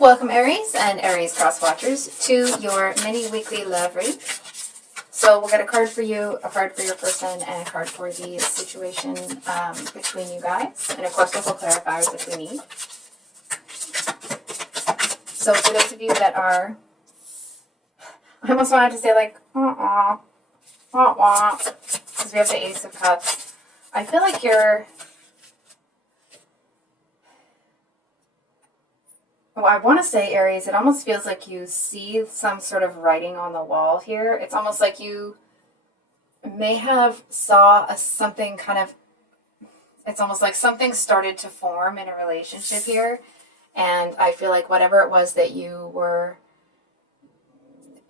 Welcome Aries and Aries cross watchers to your mini weekly love read. So we'll get a card for you, a card for your person, and a card for the situation between you guys. And of course we'll pull clarifiers if we need. So for those of you that are, I almost wanted to say like, because we have the Ace of Cups. I feel like you're, I want to say, Aries, it almost feels like you see some sort of writing on the wall here. It's almost like you may have saw something kind of, it's almost like something started to form in a relationship here. And I feel like whatever it was that you were,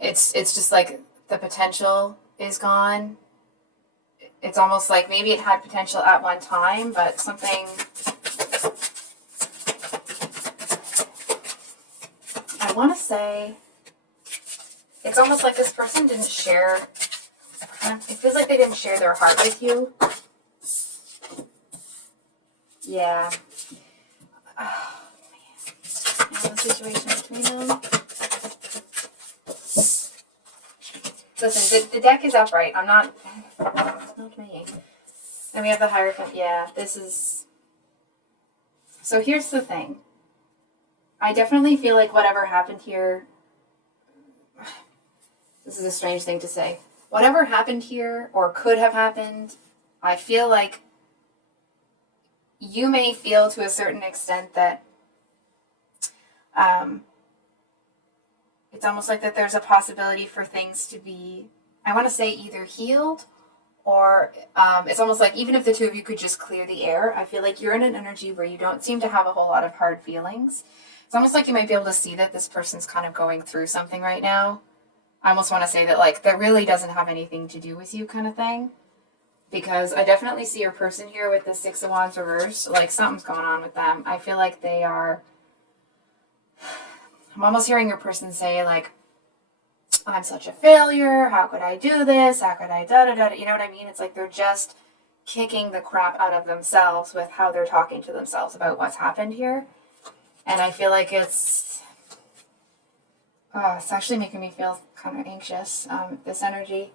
it's just like the potential is gone. It's almost like maybe it had potential at one time, but something, I want to say, it's almost like this person didn't share, it feels like they didn't share their heart with you. Yeah. Oh, man. You know the situation between them? Listen, the deck is upright. I'm not, it's not me. And we have the Hierophant. Yeah, this is, so here's the thing. I definitely feel like whatever happened here, this is a strange thing to say. Whatever happened here or could have happened, I feel like you may feel to a certain extent that it's almost like that there's a possibility for things to be, I want to say, either healed or it's almost like even if the two of you could just clear the air, I feel like you're in an energy where you don't seem to have a whole lot of hard feelings. It's almost like you might be able to see that this person's kind of going through something right now. I almost want to say that like that really doesn't have anything to do with you kind of thing. Because I definitely see your person here with the Six of Wands reversed. Like something's going on with them. I feel like they are, I'm almost hearing your person say like, I'm such a failure. How could I do this? How could I da-da-da-da? You know what I mean? It's like they're just kicking the crap out of themselves with how they're talking to themselves about what's happened here. And I feel like it's actually making me feel kind of anxious, this energy.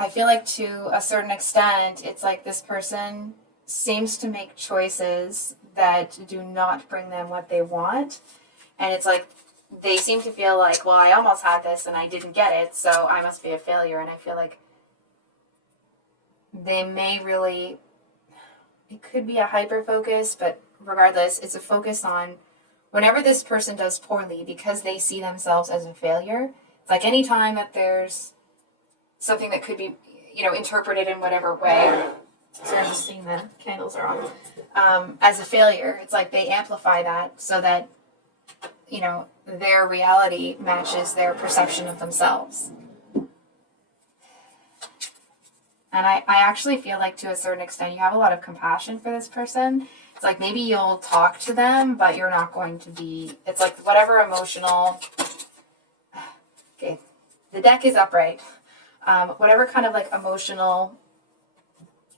I feel like to a certain extent, it's like this person seems to make choices that do not bring them what they want. And it's like they seem to feel like, well, I almost had this and I didn't get it, so I must be a failure. And I feel like they may really, it could be a hyper focus, but regardless, it's a focus on whenever this person does poorly because they see themselves as a failure. It's like any time that there's something that could be, interpreted in whatever way. So I'm just seeing the candles are on. As a failure, it's like they amplify that so that, their reality matches their perception of themselves. And I actually feel like to a certain extent you have a lot of compassion for this person. It's like maybe you'll talk to them, but you're not going to be, it's like whatever emotional, okay, the deck is upright. Whatever kind of like emotional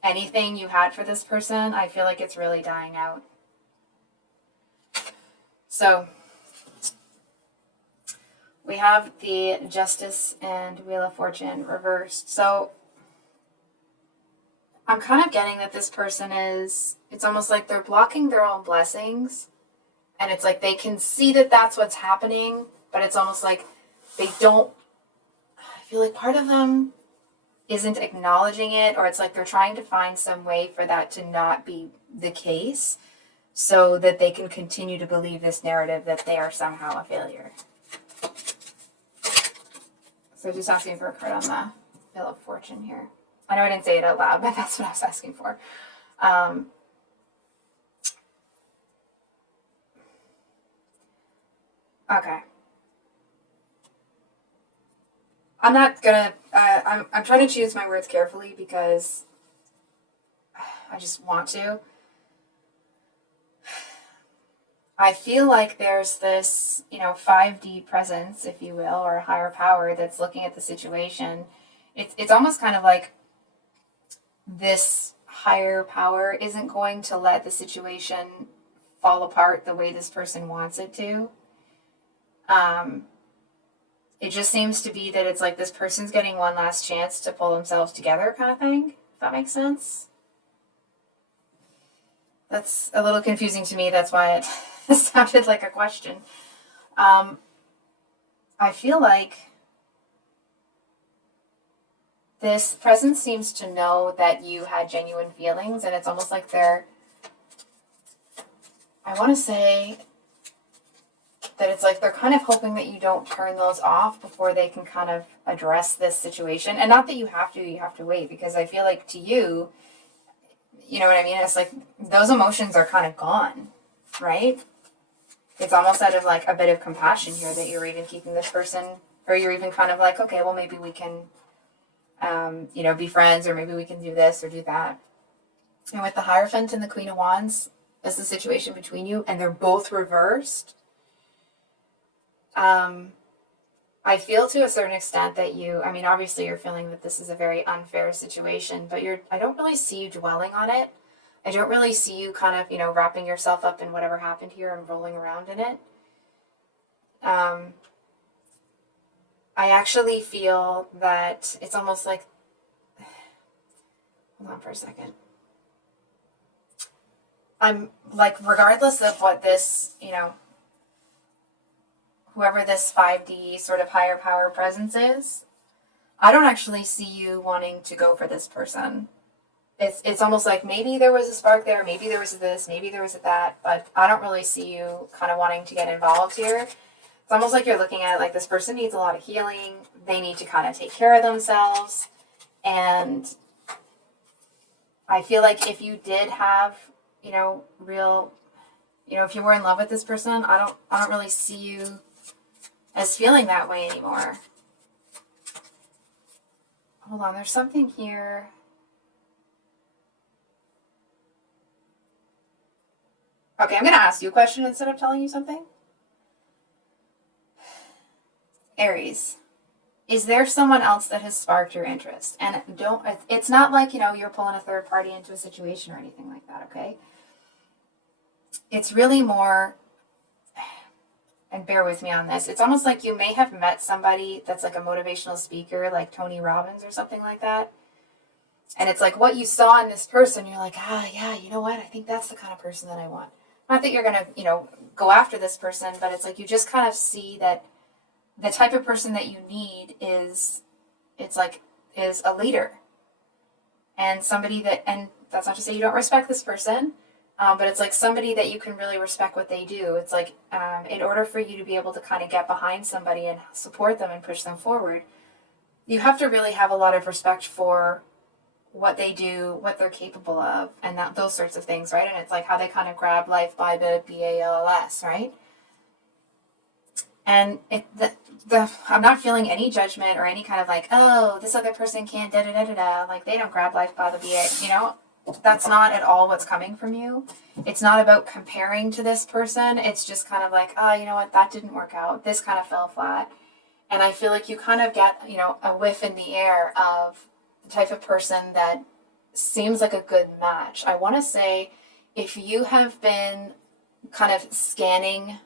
anything you had for this person, I feel like it's really dying out. So we have the Justice and Wheel of Fortune reversed. So I'm kind of getting that this person is, it's almost like they're blocking their own blessings. And it's like they can see that that's what's happening, but it's almost like they don't, I feel like part of them isn't acknowledging it, or it's like they're trying to find some way for that to not be the case so that they can continue to believe this narrative that they are somehow a failure. So just asking for a card on the Wheel of Fortune here. I know I didn't say it out loud, but that's what I was asking for. Okay. I'm not gonna, I'm trying to choose my words carefully because I just want to. I feel like there's this, 5D presence, if you will, or a higher power that's looking at the situation. It's almost kind of like this higher power isn't going to let the situation fall apart the way this person wants it to. It just seems to be that it's like this person's getting one last chance to pull themselves together kind of thing, if that makes sense. That's a little confusing to me. That's why it sounded like a question. I feel like this presence seems to know that you had genuine feelings, and it's almost like I want to say that it's like they're kind of hoping that you don't turn those off before they can kind of address this situation. And not that you have to wait, because I feel like to you, you know what I mean? It's like those emotions are kind of gone, right? It's almost out of like a bit of compassion here that you're even keeping this person, or you're even kind of like, okay, well, maybe we can, be friends, or maybe we can do this or do that. And with the Hierophant and the Queen of Wands, is the situation between you, and they're both reversed. I feel to a certain extent that obviously you're feeling that this is a very unfair situation, but I don't really see you dwelling on it. I don't really see you kind of, wrapping yourself up in whatever happened here and rolling around in it. I actually feel that it's almost like, hold on for a second. I'm like, regardless of what this, whoever this 5D sort of higher power presence is, I don't actually see you wanting to go for this person. It's almost like maybe there was a spark there, maybe there was this, maybe there was that, but I don't really see you kind of wanting to get involved here. It's almost like you're looking at it like this person needs a lot of healing. They need to kind of take care of themselves. And I feel like if you did have, real, if you were in love with this person, I don't really see you as feeling that way anymore. Hold on, there's something here. Okay, I'm going to ask you a question instead of telling you something. Aries, is there someone else that has sparked your interest? And it's not like, you're pulling a third party into a situation or anything like that, okay? It's really more, and bear with me on this, it's almost like you may have met somebody that's like a motivational speaker, like Tony Robbins or something like that. And it's like what you saw in this person, you're like, yeah, you know what? I think that's the kind of person that I want. Not that you're going to, go after this person, but it's like you just kind of see that the type of person that you need is a leader. And somebody and that's not to say you don't respect this person, but it's like somebody that you can really respect what they do. It's like in order for you to be able to kind of get behind somebody and support them and push them forward, you have to really have a lot of respect for what they do, what they're capable of, and those sorts of things, right? And it's like how they kind of grab life by the BALLS, right? And I'm not feeling any judgment or any kind of like, oh, this other person can't da-da-da-da-da. Like, they don't grab life by the BA, That's not at all what's coming from you. It's not about comparing to this person. It's just kind of like, oh, you know what? That didn't work out. This kind of fell flat. And I feel like you kind of get, a whiff in the air of the type of person that seems like a good match. I want to say if you have been kind of scanning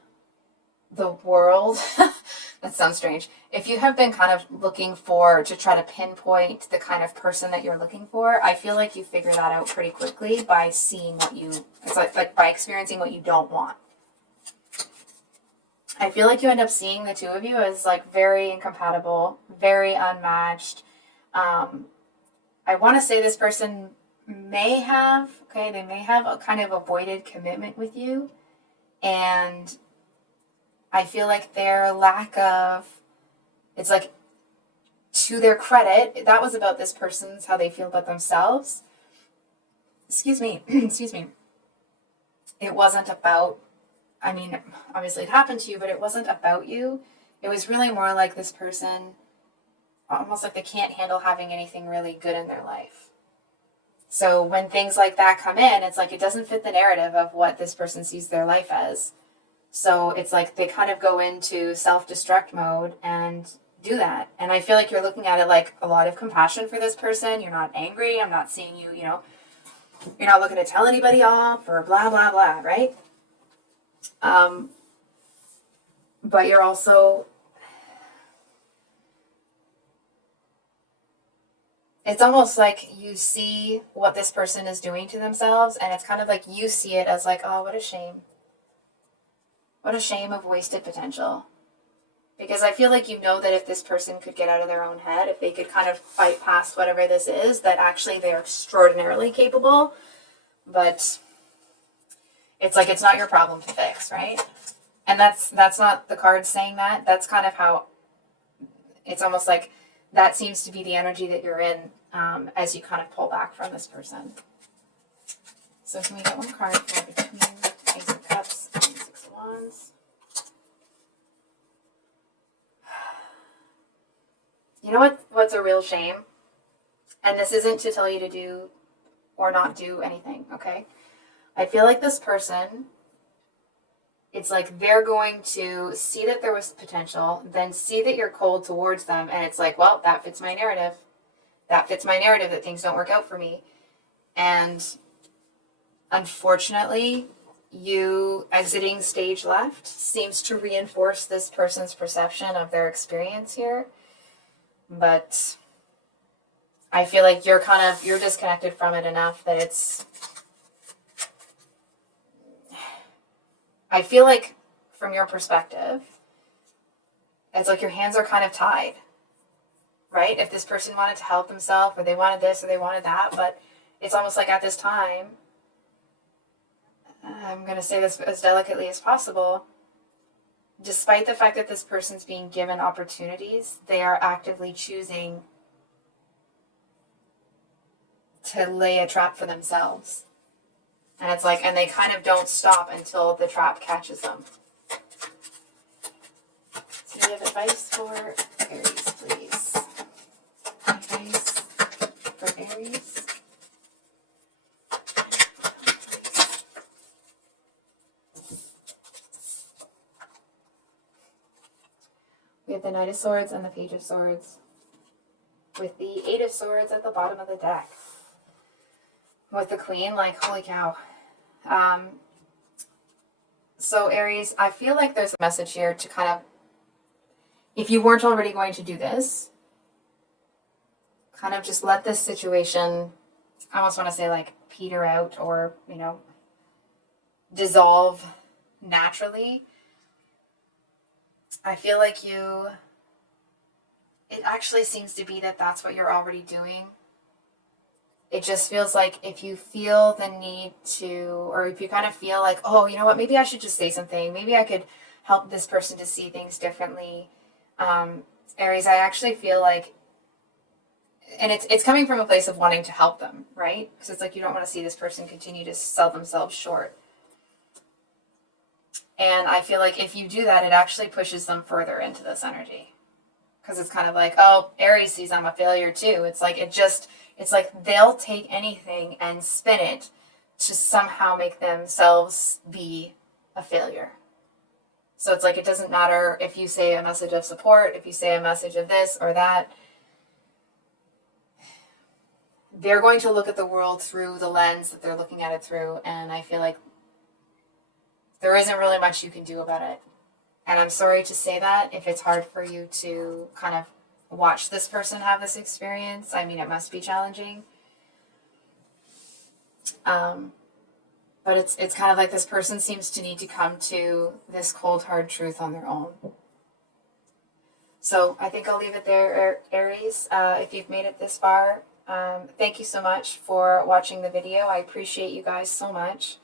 the world, that sounds strange. If you have been kind of looking to try to pinpoint the kind of person that you're looking for, I feel like you figure that out pretty quickly by seeing it's like by experiencing what you don't want. I feel like you end up seeing the two of you as like very incompatible, very unmatched. I want to say this person may have a kind of avoided commitment with you, and I feel like their lack of, it's like, to their credit, that was about this person's, how they feel about themselves. Excuse me. It wasn't about, obviously it happened to you, but it wasn't about you. It was really more like this person, almost like they can't handle having anything really good in their life. So when things like that come in, it's like it doesn't fit the narrative of what this person sees their life as. So it's like they kind of go into self-destruct mode and do that. And I feel like you're looking at it like a lot of compassion for this person. You're not angry. I'm not seeing you, you're not looking to tell anybody off or blah, blah, blah, right? but you're also, it's almost like you see what this person is doing to themselves, and it's kind of like you see it as like, oh, what a shame. What a shame of wasted potential. Because I feel like you know that if this person could get out of their own head, if they could kind of fight past whatever this is, that actually they're extraordinarily capable. But it's like, it's not your problem to fix, right? And that's not the cards saying that. That's kind of how, it's almost like that seems to be the energy that you're in as you kind of pull back from this person. So can we get one card for between Ace of Cups and Six of Wands? You know what's a real shame? And this isn't to tell you to do or not do anything, okay? I feel like this person, it's like they're going to see that there was potential, then see that you're cold towards them, and it's like, well, that fits my narrative. That fits my narrative that things don't work out for me. And unfortunately, you exiting stage left seems to reinforce this person's perception of their experience here. But I feel like you're disconnected from it enough that it's, I feel like from your perspective, it's like your hands are kind of tied, right? If this person wanted to help themselves, or they wanted this or they wanted that, but it's almost like at this time, I'm going to say this as delicately as possible, despite the fact that this person's being given opportunities, they are actively choosing to lay a trap for themselves. And it's like, and they kind of don't stop until the trap catches them. So do you have advice for Aries, please? Advice for Aries? We have the Knight of Swords and the Page of Swords, with the Eight of Swords at the bottom of the deck. With the Queen, like, holy cow. So Aries, I feel like there's a message here to kind of, if you weren't already going to do this, kind of just let this situation, I almost want to say like peter out, or, you know, dissolve naturally. I feel like it actually seems to be that that's what you're already doing. It just feels like if you feel the need to, or if you kind of feel like, oh, you know what, maybe I should just say something. Maybe I could help this person to see things differently. Aries, I actually feel like, and it's coming from a place of wanting to help them, right? Because it's like you don't want to see this person continue to sell themselves short. And I feel like if you do that, it actually pushes them further into this energy. Because it's kind of like, oh, Aries sees I'm a failure too. It's like, it's like they'll take anything and spin it to somehow make themselves be a failure. So it's like, it doesn't matter if you say a message of support, if you say a message of this or that. They're going to look at the world through the lens that they're looking at it through. And I feel like there isn't really much you can do about it. And I'm sorry to say that if it's hard for you to kind of watch this person have this experience. I mean, it must be challenging. But it's kind of like this person seems to need to come to this cold, hard truth on their own. So I think I'll leave it there, Aries. If you've made it this far, thank you so much for watching the video. I appreciate you guys so much.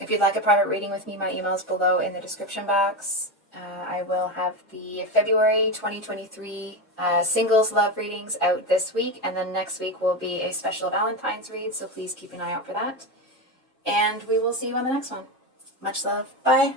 If you'd like a private reading with me, my email is below in the description box. I will have the February 2023 singles love readings out this week, and then next week will be a special Valentine's read, so please keep an eye out for that. And we will see you on the next one. Much love. Bye.